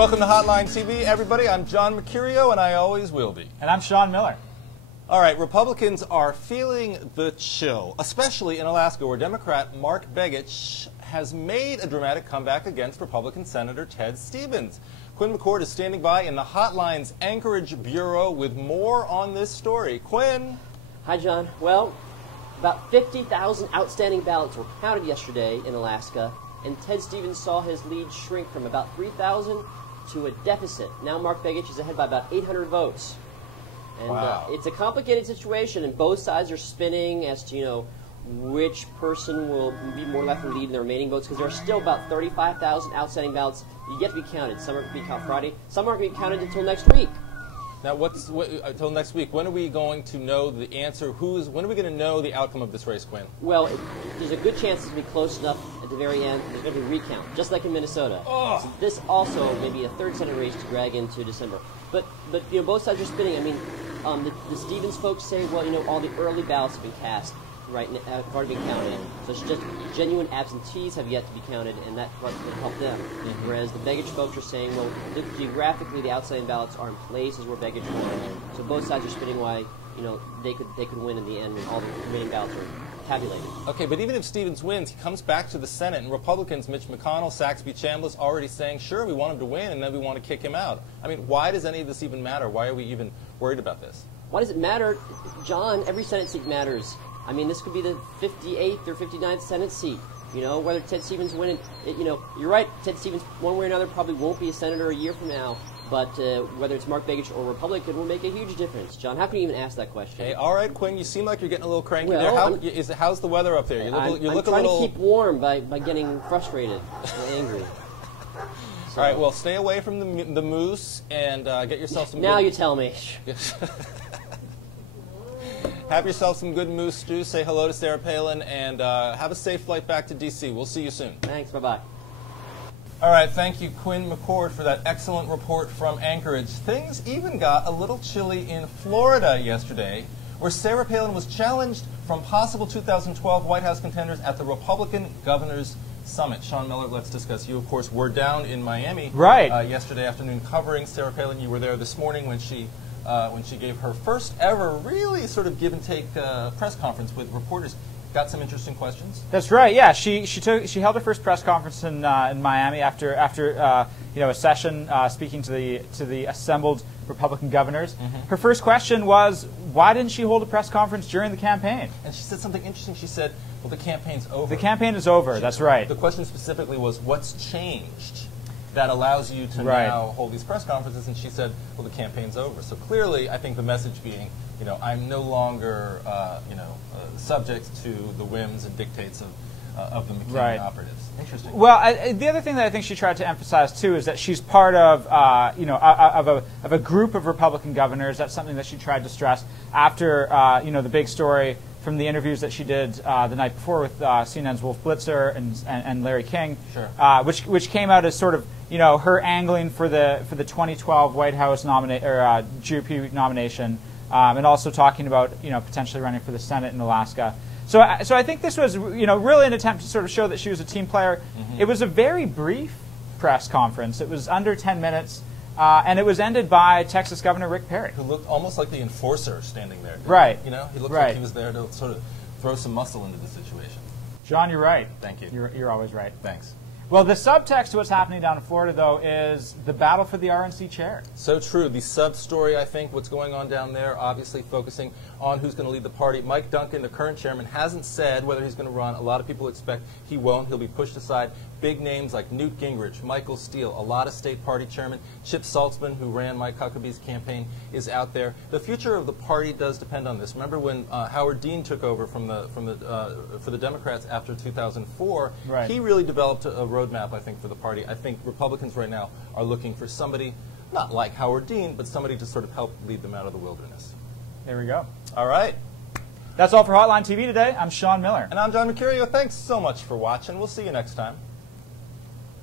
Welcome to Hotline TV, everybody. I'm John Mercurio, and I always will be. And I'm Sean Miller. All right, Republicans are feeling the chill, especially in Alaska, where Democrat Mark Begich has made a dramatic comeback against Republican Senator Ted Stevens. Quinn McCord is standing by in the Hotline's Anchorage Bureau with more on this story. Quinn. Hi, John. Well, about 50,000 outstanding ballots were counted yesterday in Alaska, and Ted Stevens saw his lead shrink from about 3,000 to a deficit. Now Mark Begich is ahead by about 800 votes. And wow. It's a complicated situation, and both sides are spinning as to, which person will be more likely to lead in the remaining votes, because there are still about 35,000 outstanding ballots yet to be counted. Some are going to be counted Friday. Some aren't going to be counted until next week. Now, until next week, when are we going to know the answer? When are we going to know the outcome of this race, Quinn? Well, there's a good chance it's going to be close enough at the very end. There's going to be a recount, just like in Minnesota. Oh. So this also may be a third Senate race to drag into December. But both sides are spinning. I mean, the Stevens folks say, well, all the early ballots have been cast. Have already been counted. So it's just genuine absentees have yet to be counted, and that would help them. Mm-hmm. Whereas the Begich folks are saying, well, geographically the outstanding ballots are in places where Begich won. So both sides are spinning why they could win in the end when all the remaining ballots are tabulated. Okay, but even if Stevens wins, he comes back to the Senate, and Republicans, Mitch McConnell, Saxby Chambliss, already saying, sure, we want him to win, and then we want to kick him out. I mean, why does any of this even matter? Why are we even worried about this? Why does it matter? John, every Senate seat matters. I mean, this could be the 58th or 59th Senate seat. Whether Ted Stevens wins, you're right. Ted Stevens, one way or another, probably won't be a senator a year from now. But whether it's Mark Begich or Republican will make a huge difference. John, how can you even ask that question? Hey, all right, Quinn, you seem like you're getting a little cranky well, there. How's the weather up there? I'm trying to keep warm by getting frustrated and angry. So. All right, well, stay away from the moose and get yourself some Now you tell me. Have yourself some good moose stew. Say hello to Sarah Palin, and have a safe flight back to D.C. We'll see you soon. Thanks. Bye-bye. All right, thank you, Quinn McCord, for that excellent report from Anchorage. Things even got a little chilly in Florida yesterday, where Sarah Palin was challenged from possible 2012 White House contenders at the Republican Governors Summit. Sean Miller, let's discuss. You, of course, were down in Miami yesterday afternoon covering Sarah Palin. You were there this morning when she gave her first ever really sort of give and take press conference with reporters. Got some interesting questions. That's right. Yeah, she held her first press conference in Miami after a session speaking to the assembled Republican governors. Mm-hmm. Her first question was, why didn't she hold a press conference during the campaign? And she said something interesting. She said, well, the campaign's over. The campaign is over. That's right. The question specifically was, what's changed that allows you to now hold these press conferences? And she said, well, the campaign's over. So clearly, I think the message being, I'm no longer, subject to the whims and dictates of the McCain operatives. Interesting. Well, the other thing that I think she tried to emphasize too is that she's part of, of a group of Republican governors. That's something that she tried to stress after, the big story from the interviews that she did the night before with CNN's Wolf Blitzer and Larry King, sure. which came out as sort of her angling for the 2012 White House GOP nomination, and also talking about potentially running for the Senate in Alaska. So I think this was really an attempt to sort of show that she was a team player. Mm-hmm. It was a very brief press conference. It was under 10 minutes. And it was ended by Texas Governor Rick Perry, who looked almost like the enforcer standing there. Right. He looked like he was there to sort of throw some muscle into the situation. John, you're right. Thank you. You're always right. Thanks. Well, the subtext to what's happening down in Florida, though, is the battle for the RNC chair. So true. The sub-story, I think, what's going on down there, obviously focusing on who's going to lead the party. Mike Duncan, the current chairman, hasn't said whether he's going to run. A lot of people expect he won't. He'll be pushed aside. Big names like Newt Gingrich, Michael Steele, a lot of state party chairmen. Chip Saltzman, who ran Mike Huckabee's campaign, is out there. The future of the party does depend on this. Remember when Howard Dean took over for the Democrats after 2004? Right. He really developed a roadmap, I think, for the party. I think Republicans right now are looking for somebody, not like Howard Dean, but somebody to sort of help lead them out of the wilderness. There we go. All right. That's all for Hotline TV today. I'm Sean Miller. And I'm John Mercurio. Thanks so much for watching. We'll see you next time.